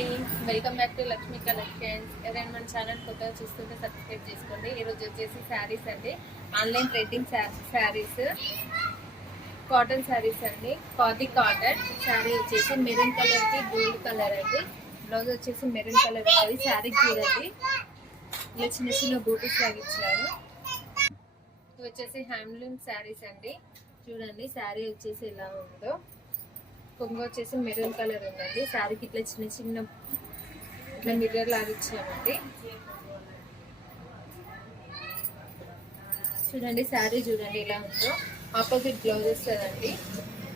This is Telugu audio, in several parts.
అండి, welcome back to Lakshmi collections. ఎవరైనా మన ఛానల్ కొత్తగా చూస్తుంటే సబ్స్క్రైబ్ చేసుకోండి. ఈరోజు వచ్చేసి శారీస్ అండి, online trading saris, cotton saris అండి. ఖాదీ కాటన్ శారీ వచ్చేసి మెరూన్ కలర్కి గోల్డ్ కలర్ అండి. బ్లౌజ్ వచ్చేసి మెరూన్ కలర్ ఉంటుంది. శారీ చూడండి, ఇలా చిన్న చిన్న బూటీస్ లాగా ఇచ్చారు. ఇవి వచ్చేసి హ్యాండ్లూమ్ శారీస్ అండి. చూడండి శారీ వచ్చేసి ఎలా ఉందో. కొంగు వచ్చేసి మెరూన్ కలర్ ఉందండి. శారీకి ఇట్లా చిన్న చిన్న ఇట్లా మిర్రర్ లాగా ఇచ్చామండి. చూడండి శారీ చూడండి ఎలా ఉందో. ఆపోజిట్ బ్లౌజ్ వస్తుందండి,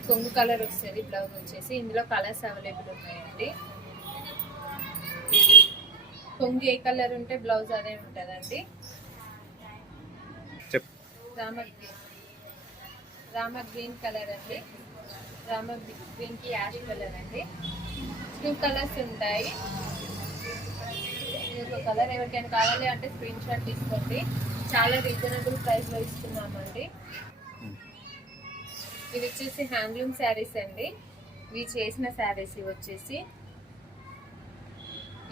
కొంగు కలర్ వస్తుంది. బ్లౌజ్ వచ్చేసి ఇందులో కలర్స్ అవైలబుల్ ఉన్నాయండి. కొంగు ఏ కలర్ ఉంటే బ్లౌజ్ అదే ఉంటుందండి. రామ గ్రీన్ కలర్ అండి. రామ గ్రీన్ కి యాష్ కలర్ అండి. 2 కలర్స్ ఉంటాయి. ఇది ఒక కలర్. ఎవరికైనా కావాలి అంటే స్క్రీన్ షాట్ తీసుకోండి. చాలా రీజనబుల్ ప్రైస్ లో ఇస్తున్నామండి. ఇది వచ్చేసి హ్యాండ్లూమ్ శారీస్ అండి. ఇవి చేసిన శారీస్. ఇవి వచ్చేసి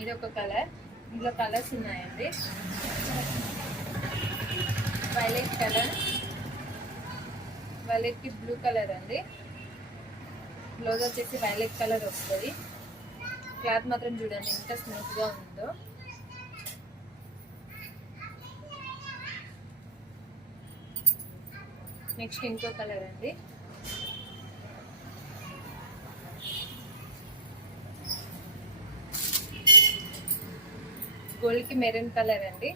ఇది ఒక కలర్. ఇందులో కలర్స్ ఉన్నాయండి. వైలెట్ కలర్, వైలెట్ కి బ్లూ కలర్ అండి. బ్లౌజ్ వచ్చేసి వైలెట్ కలర్ వస్తుంది. క్లాత్ మాత్రం చూడండి ఎంత స్మూత్ గా ఉందో. నెక్స్ట్ ఇంకో కలర్ అండి. గోల్డ్ కి మెరూన్ కలర్ అండి.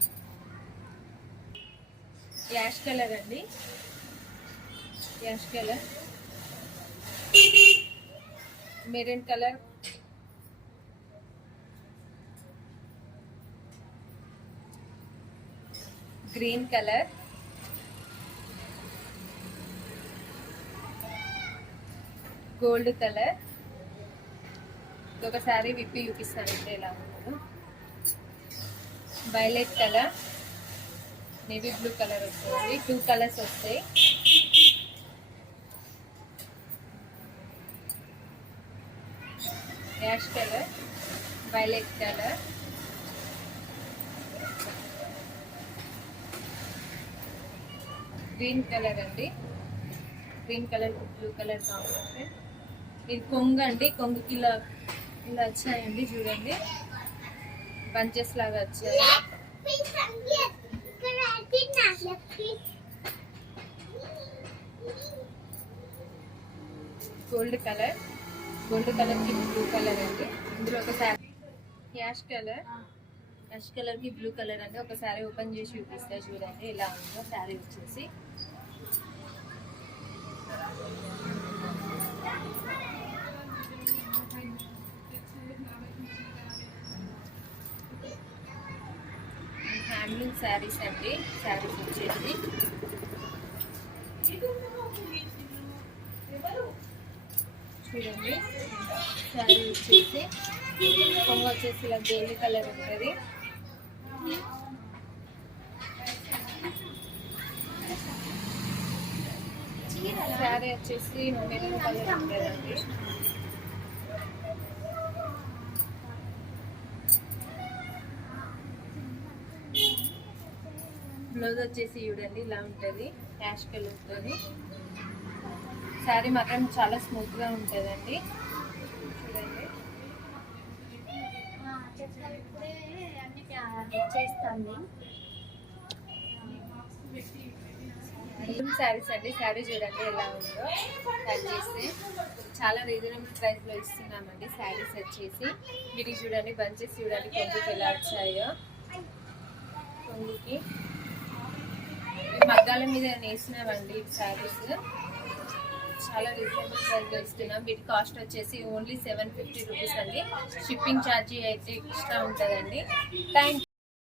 యాష్ కలర్ అండి. Ash colour, maroon colour, green colour, gold colour. ఒకసారి విప్పి చూపిస్తానండి ఎలా ఉందో. Violet colour, navy blue colour వస్తుంది. 2 కలర్స్ వస్తాయి. Ash colour, violet colour, green colour అండి. Green colour blue colour combination. ఇది కొంగు అండి. కొంగుకి ఇలా ఇలా వచ్చాయండి చూడండి, బంచెస్ లాగా వచ్చాయి. గోల్డ్ కలర్, గోల్డ్ కలర్ కి బ్లూ కలర్ అండి. ఇందులో ఒకసారి యాష్ కలర్, యాష్ కలర్ కి బ్లూ కలర్ అండి. ఒకసారి ఓపెన్ చేసి చూపిస్తా చూడండి ఎలా ఉందో శారీ వచ్చేసి. హ్యాండ్లూమ్ శారీస్ అండి. శారీస్ వచ్చేసి చూడండి. శారీ వచ్చేసి కొంగు వచ్చేసి ఇలా గోల్డ్ కలర్ ఉంటుంది. శారీ వచ్చేసి మెరూన్ కలర్ ఉంటుందండి. బ్లౌజ్ వచ్చేసి చూడండి ఇలా ఉంటుంది, యాష్ కలర్ తోని. శారీ మాత్రం చాలా స్మూత్ గా ఉంటుందండి. చూడండి శారీస్ అండి. శారీ చూడండి ఎలా ఉందో. కట్ చేస్తే చాలా రీజనబుల్ ప్రైస్ లో ఇస్తున్నామండి. శారీస్ వచ్చేసి వీటికి చూడండి, బంచెస్ చూడండి కొంగుకి ఎలా వచ్చాయో. కొంగుకి మగ్గాల మీద వేసినామండి శారీస్. చాలా రీజనబుల్ ప్రైస్ లో ఇస్తున్నాం. వీటి కాస్ట్ వచ్చేసి ఓన్లీ 750 రూపీస్ అండి. షిప్పింగ్ ఛార్జీ అయితే ఎక్స్ట్రా ఉంటుందండి. Thank you.